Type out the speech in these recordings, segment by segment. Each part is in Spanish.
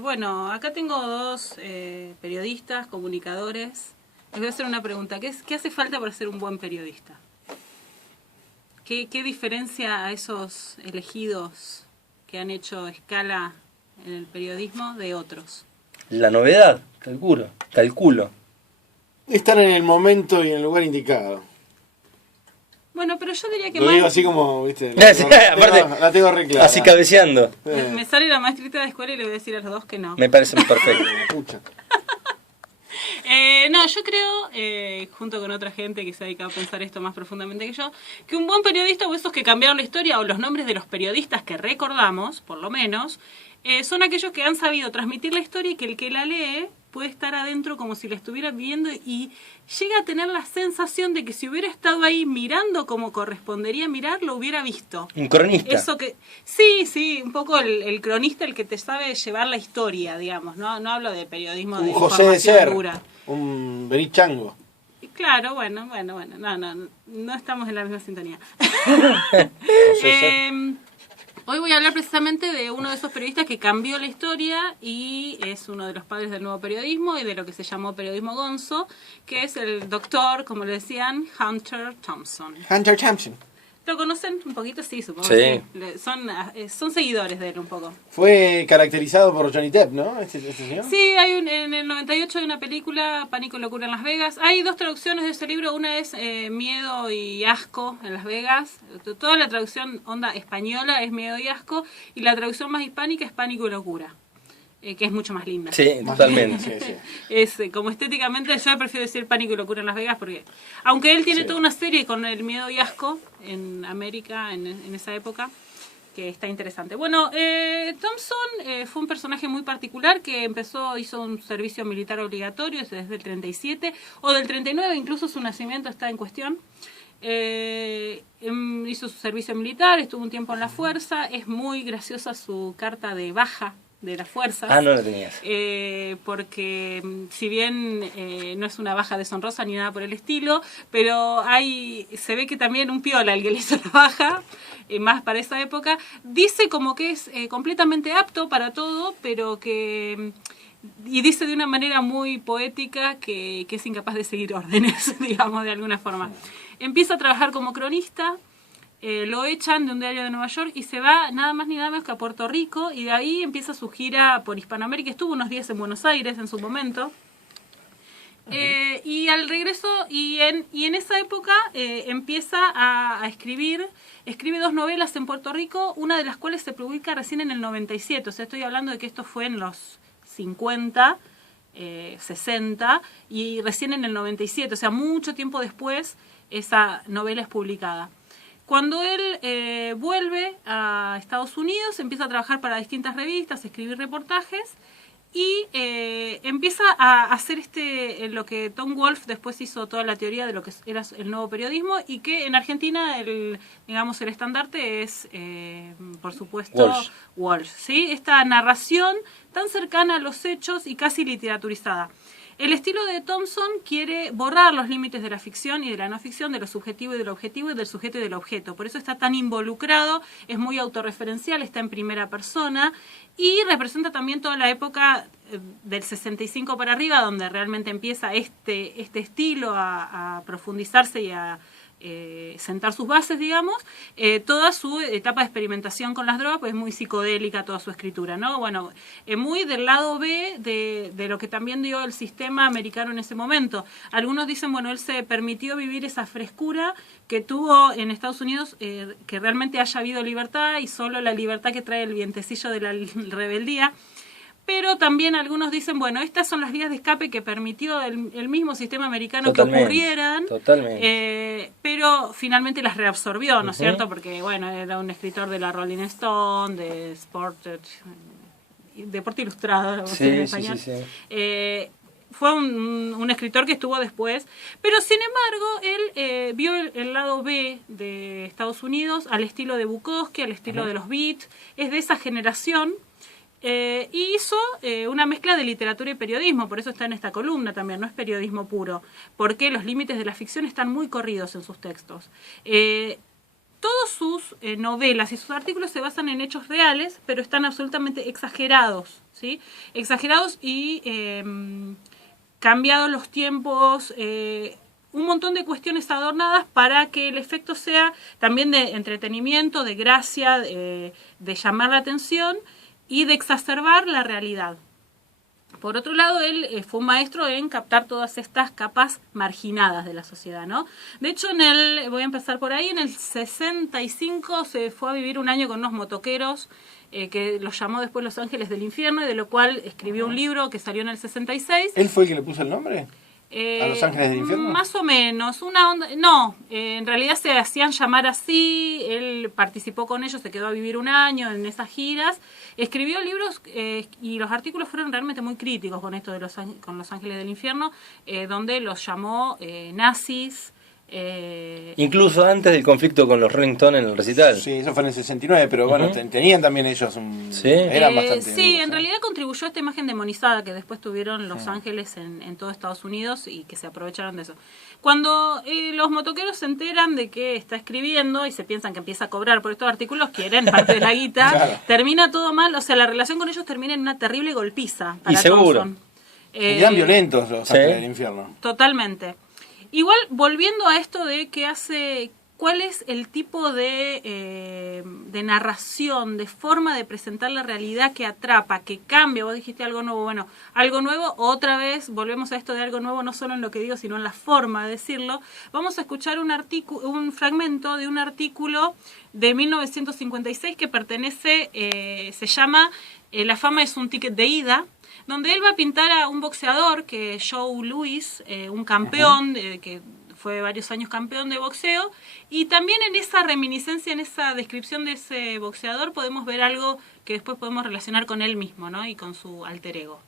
Bueno, acá tengo dos periodistas, comunicadores. Les voy a hacer una pregunta. ¿Qué hace falta para ser un buen periodista? ¿Qué diferencia a esos elegidos que han hecho escala en el periodismo de otros? La novedad, calculo. Estar en el momento y en el lugar indicado. Bueno, pero yo diría que Lo más... digo así como, viste, la tengo re clara. Así cabeceando. Me sale la maestrita de escuela y le voy a decir a los dos que no. Me parece perfecto. Pucha. No, yo creo, junto con otra gente que se ha dedicado a pensar esto más profundamente que yo, que un buen periodista, o esos que cambiaron la historia, o los nombres de los periodistas que recordamos, por lo menos, son aquellos que han sabido transmitir la historia y que el que la lee puede estar adentro como si la estuviera viendo y llega a tener la sensación de que si hubiera estado ahí mirando como correspondería mirar, lo hubiera visto. Un cronista. Eso que sí, un poco el cronista, el que te sabe llevar la historia, digamos. No hablo de periodismo de José de información Ser, dura. un Berichango. Claro, bueno, no estamos en la misma sintonía. Hoy voy a hablar precisamente de uno de esos periodistas que cambió la historia y es uno de los padres del nuevo periodismo y de lo que se llamó periodismo gonzo, que es el doctor, como le decían, Hunter Thompson. Hunter Thompson. ¿Lo conocen un poquito? Sí, supongo. Sí. Que sí. Son seguidores de él un poco. Fue caracterizado por Johnny Depp, ¿no? Este señor. Sí, en el 98 hay una película, Pánico y Locura en Las Vegas. Hay dos traducciones de ese libro. Una es Miedo y Asco en Las Vegas. Toda la traducción onda española es Miedo y Asco. Y la traducción más hispánica es Pánico y Locura. Que es mucho más linda. Sí, totalmente. Sí. Es como estéticamente, yo prefiero decir Pánico y Locura en Las Vegas porque, aunque él tiene toda una serie con el Miedo y Asco en América en esa época, que está interesante. Bueno, Thompson fue un personaje muy particular que hizo un servicio militar obligatorio desde el 37 o del 39, incluso su nacimiento está en cuestión. Hizo su servicio militar, estuvo un tiempo en la fuerza, es muy graciosa su carta de baja de las fuerzas. Ah, no la tenías. Porque si bien no es una baja deshonrosa ni nada por el estilo, pero se ve que también un piola el que le hizo la baja, más para esa época, dice como que es completamente apto para todo, pero que... Y dice de una manera muy poética que es incapaz de seguir órdenes, digamos, de alguna forma. Empieza a trabajar como cronista. Lo echan de un diario de Nueva York y se va nada más ni nada menos que a Puerto Rico y de ahí empieza su gira por Hispanoamérica. Estuvo unos días en Buenos Aires en su momento. Y al regreso, y en esa época empieza a escribe dos novelas en Puerto Rico, una de las cuales se publica recién en el 97. O sea, estoy hablando de que esto fue en los 50, 60 y recién en el 97. O sea, mucho tiempo después esa novela es publicada. Cuando él vuelve a Estados Unidos, empieza a trabajar para distintas revistas, a escribir reportajes y empieza a hacer lo que Tom Wolfe después hizo toda la teoría de lo que era el nuevo periodismo y que en Argentina el estandarte es, por supuesto, Walsh, ¿sí? Esta narración tan cercana a los hechos y casi literaturizada. El estilo de Thompson quiere borrar los límites de la ficción y de la no ficción, de lo subjetivo y de lo objetivo y del sujeto y del objeto. Por eso está tan involucrado, es muy autorreferencial, está en primera persona y representa también toda la época del 65 para arriba, donde realmente empieza este estilo a profundizarse y a sentar sus bases, digamos. Toda su etapa de experimentación con las drogas, pues es muy psicodélica toda su escritura, ¿no? Bueno, muy del lado B de lo que también dio el sistema americano en ese momento. Algunos dicen, bueno, él se permitió vivir esa frescura que tuvo en Estados Unidos, que realmente haya habido libertad y solo la libertad que trae el vientecillo de la rebeldía. Pero también algunos dicen, bueno, estas son las vías de escape que permitió el mismo sistema americano que ocurrieran. Totalmente. Pero finalmente las reabsorbió, ¿no es cierto? Porque, bueno, era un escritor de la Rolling Stone, de Deporte Ilustrado, en español. Sí. Fue un escritor que estuvo después. Pero, sin embargo, él vio el lado B de Estados Unidos al estilo de Bukowski, al estilo de los Beat. Es de esa generación. Y hizo una mezcla de literatura y periodismo, por eso está en esta columna también, no es periodismo puro, porque los límites de la ficción están muy corridos en sus textos. Todas sus novelas y sus artículos se basan en hechos reales, pero están absolutamente exagerados, ¿sí? Exagerados y cambiados los tiempos, un montón de cuestiones adornadas para que el efecto sea también de entretenimiento, de gracia, de llamar la atención y de exacerbar la realidad. Por otro lado, él fue un maestro en captar todas estas capas marginadas de la sociedad, ¿no? De hecho, voy a empezar por ahí, en el 65 se fue a vivir un año con unos motoqueros que los llamó después Los Ángeles del Infierno, y de lo cual escribió un libro que salió en el 66. ¿Él fue el que le puso el nombre? ¿A Los Ángeles del Infierno? Más o menos, una onda, no, en realidad se hacían llamar así, él participó con ellos, se quedó a vivir un año en esas giras, escribió libros y los artículos fueron realmente muy críticos con esto de con Los Ángeles del Infierno, donde los llamó nazis. Incluso antes del conflicto con los Rolling Stones en el recital. Sí, eso fue en el 69, pero bueno, tenían también ellos ¿Sí? Eran bastante... Sí, en realidad contribuyó a esta imagen demonizada que después tuvieron Los Ángeles en todo Estados Unidos y que se aprovecharon de eso. Cuando los motoqueros se enteran de que está escribiendo y se piensan que empieza a cobrar por estos artículos, quieren parte de la guita, claro. Termina todo mal, o sea, la relación con ellos termina en una terrible golpiza para y seguro. Thompson. Y eran violentos Los Ángeles del Infierno. Totalmente. Igual, volviendo a esto de qué hace, cuál es el tipo de narración, de forma de presentar la realidad que atrapa, que cambia. Vos dijiste algo nuevo, bueno, algo nuevo, otra vez volvemos a esto de algo nuevo, no solo en lo que digo, sino en la forma de decirlo. Vamos a escuchar un fragmento de un artículo de 1956 que pertenece, se llama La fama es un ticket de ida, donde él va a pintar a un boxeador, que es Joe Louis, un campeón, que fue varios años campeón de boxeo, y también en esa reminiscencia, en esa descripción de ese boxeador, podemos ver algo que después podemos relacionar con él mismo, ¿no? Y con su alter ego.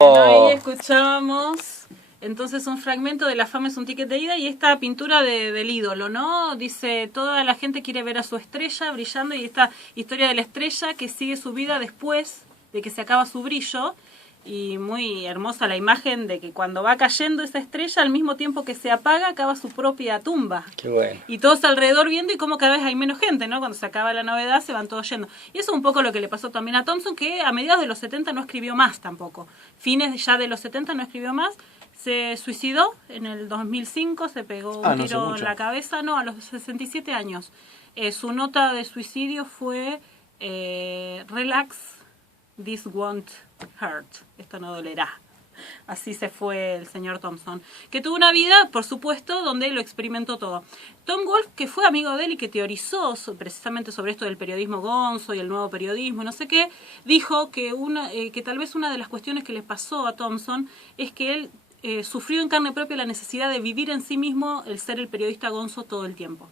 Bueno, ahí escuchábamos entonces un fragmento de La fama es un ticket de ida y esta pintura del ídolo, ¿no? Dice, toda la gente quiere ver a su estrella brillando, y esta historia de la estrella que sigue su vida después de que se acaba su brillo. Y muy hermosa la imagen de que cuando va cayendo esa estrella, al mismo tiempo que se apaga, acaba su propia tumba. Qué bueno. Y todos alrededor viendo, y como cada vez hay menos gente, ¿no? Cuando se acaba la novedad, se van todos yendo. Y eso es un poco lo que le pasó también a Thompson, que a mediados de los 70 no escribió más tampoco. Fines ya de los 70 no escribió más. Se suicidó en el 2005, se pegó un tiro en la cabeza, no, a los 67 años. Su nota de suicidio fue relax, this won't hurt, esto no dolerá. Así se fue el señor Thompson, que tuvo una vida, por supuesto, donde lo experimentó todo. Tom Wolfe, que fue amigo de él y que teorizó precisamente sobre esto del periodismo gonzo y el nuevo periodismo, no sé qué, dijo que tal vez una de las cuestiones que le pasó a Thompson es que él sufrió en carne propia la necesidad de vivir en sí mismo el ser el periodista gonzo todo el tiempo.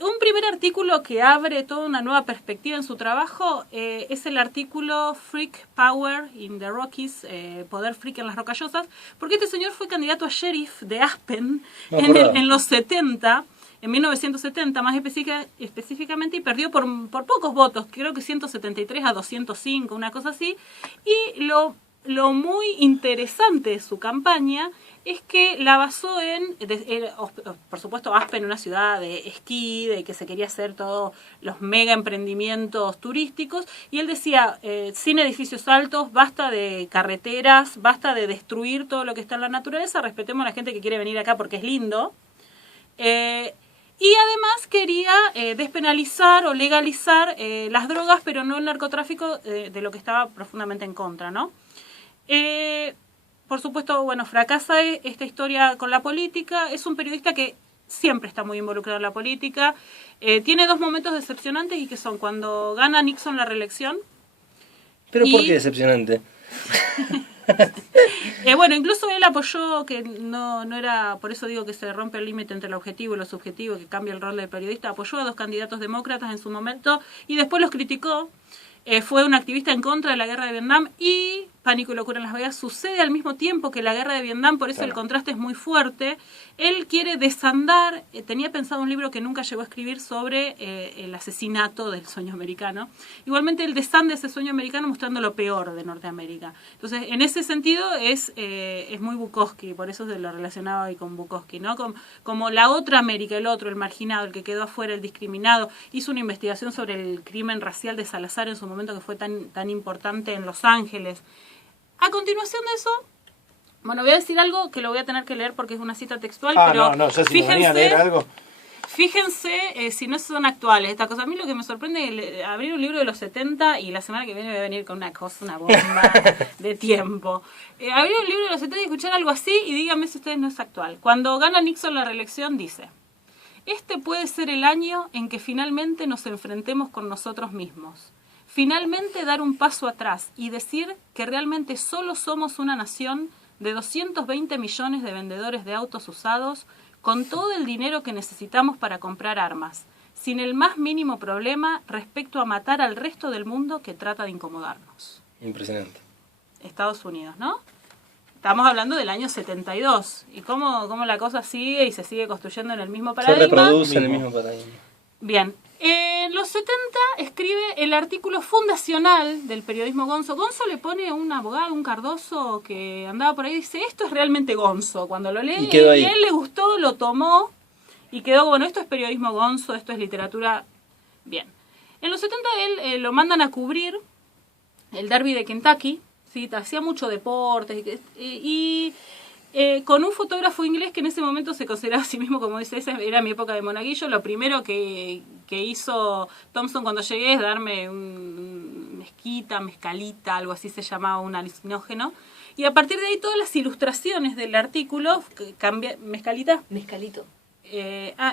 Un primer artículo que abre toda una nueva perspectiva en su trabajo es el artículo Freak Power in the Rockies, Poder Freak en las Rocallosas, porque este señor fue candidato a sheriff de Aspen en los 70, en 1970 más específicamente, y perdió por pocos votos, creo que 173 a 205, una cosa así, y lo muy interesante de su campaña es que la basó por supuesto, Aspen, una ciudad de esquí, de que se quería hacer todos los mega emprendimientos turísticos, y él decía, sin edificios altos, basta de carreteras, basta de destruir todo lo que está en la naturaleza, respetemos a la gente que quiere venir acá porque es lindo. Y además quería despenalizar o legalizar las drogas, pero no el narcotráfico, de lo que estaba profundamente en contra, ¿no? Por supuesto, bueno, fracasa esta historia con la política. Es un periodista que siempre está muy involucrado en la política. Tiene dos momentos decepcionantes, y que son cuando gana Nixon la reelección. ¿Pero por qué decepcionante? Bueno, incluso él apoyó que no era, por eso digo que se rompe el límite entre el objetivo y lo subjetivo, que cambia el rol del periodista. Apoyó a dos candidatos demócratas en su momento y después los criticó. Fue un activista en contra de la guerra de Vietnam y Pánico y locura en Las Vegas sucede al mismo tiempo que la guerra de Vietnam, por eso el contraste es muy fuerte. Él quiere desandar, tenía pensado un libro que nunca llegó a escribir sobre el asesinato del sueño americano. Igualmente él desanda ese sueño americano mostrando lo peor de Norteamérica. Entonces, en ese sentido es muy Bukowski, por eso se lo relacionaba ahí con Bukowski, ¿no? Como la otra América, el otro, el marginado, el que quedó afuera, el discriminado. Hizo una investigación sobre el crimen racial de Salazar en su momento, que fue tan importante en Los Ángeles. A continuación de eso, bueno, voy a decir algo que lo voy a tener que leer porque es una cita textual, pero ya si me venía a leer algo. Fíjense si no son actuales estas cosas. A mí lo que me sorprende es abrir un libro de los 70 y la semana que viene voy a venir con una bomba de tiempo. Abrir un libro de los 70 y escuchar algo así y díganme si ustedes no es actual. Cuando gana Nixon la reelección dice: este puede ser el año en que finalmente nos enfrentemos con nosotros mismos. Finalmente dar un paso atrás y decir que realmente solo somos una nación de 220 millones de vendedores de autos usados con todo el dinero que necesitamos para comprar armas, sin el más mínimo problema respecto a matar al resto del mundo que trata de incomodarnos. Impresionante. Estados Unidos, ¿no? Estamos hablando del año 72 y cómo la cosa sigue y se sigue construyendo en el mismo paradigma. Se reproduce en el mismo paradigma. Bien. En los 70 escribe el artículo fundacional del periodismo Gonzo. Gonzo le pone un abogado, un Cardoso, que andaba por ahí y dice, esto es realmente Gonzo. Cuando lo lee, y a él le gustó, lo tomó y quedó, bueno, esto es periodismo Gonzo, esto es literatura. Bien. En los 70 él lo mandan a cubrir el derby de Kentucky, ¿sí? Hacía mucho deportes y con un fotógrafo inglés que en ese momento se consideraba a sí mismo, como dice, esa era mi época de monaguillo. Lo primero que hizo Thompson cuando llegué es darme un mezcalita, algo así se llamaba, un alucinógeno. Y a partir de ahí todas las ilustraciones del artículo ¿mezcalita? Mezcalito.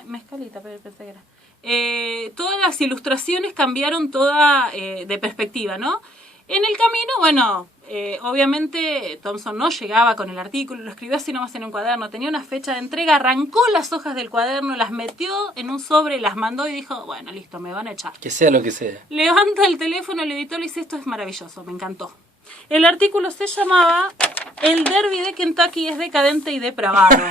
Mezcalita, pero pensé que era. Todas las ilustraciones cambiaron toda de perspectiva, ¿no? En el camino, bueno, obviamente Thompson no llegaba con el artículo, lo escribió así nomás en un cuaderno, tenía una fecha de entrega, arrancó las hojas del cuaderno, las metió en un sobre, las mandó y dijo, bueno, listo, me van a echar. Que sea lo que sea. Levanta el teléfono, el editor le dice, esto es maravilloso, me encantó. El artículo se llamaba El derby de Kentucky es decadente y depravado.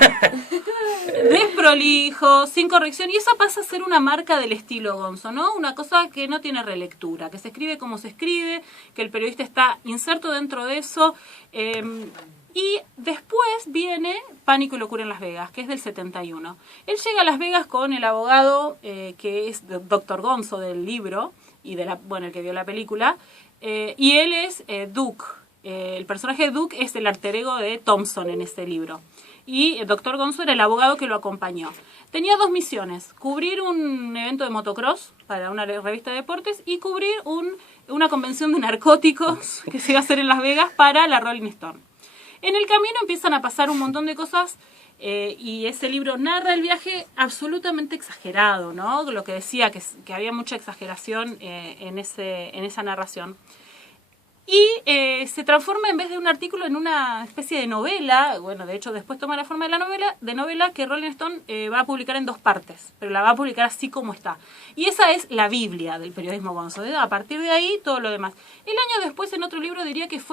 Desprolijo, sin corrección, y esa pasa a ser una marca del estilo Gonzo, ¿no? Una cosa que no tiene relectura, que se escribe como se escribe, que el periodista está inserto dentro de eso. Y después viene Pánico y locura en Las Vegas, que es del 71. Él llega a Las Vegas con el abogado que es Dr. Gonzo del libro, y el que vio la película, y él es Duke. El personaje de Duke es el alter ego de Thompson en este libro. Y el Dr. Gonzo era el abogado que lo acompañó. Tenía dos misiones: cubrir un evento de motocross para una revista de deportes y cubrir una convención de narcóticos que se iba a hacer en Las Vegas para la Rolling Stone. En el camino empiezan a pasar un montón de cosas y ese libro narra el viaje absolutamente exagerado, ¿no? Lo que decía, que había mucha exageración en esa narración. Y se transforma, en vez de un artículo, en una especie de novela. Bueno, de hecho después toma la forma de novela que Rolling Stone va a publicar en 2 partes, pero la va a publicar así como está. Y esa es la Biblia del periodismo Gonzo. A partir de ahí, todo lo demás. El año después, en otro libro, diría que fue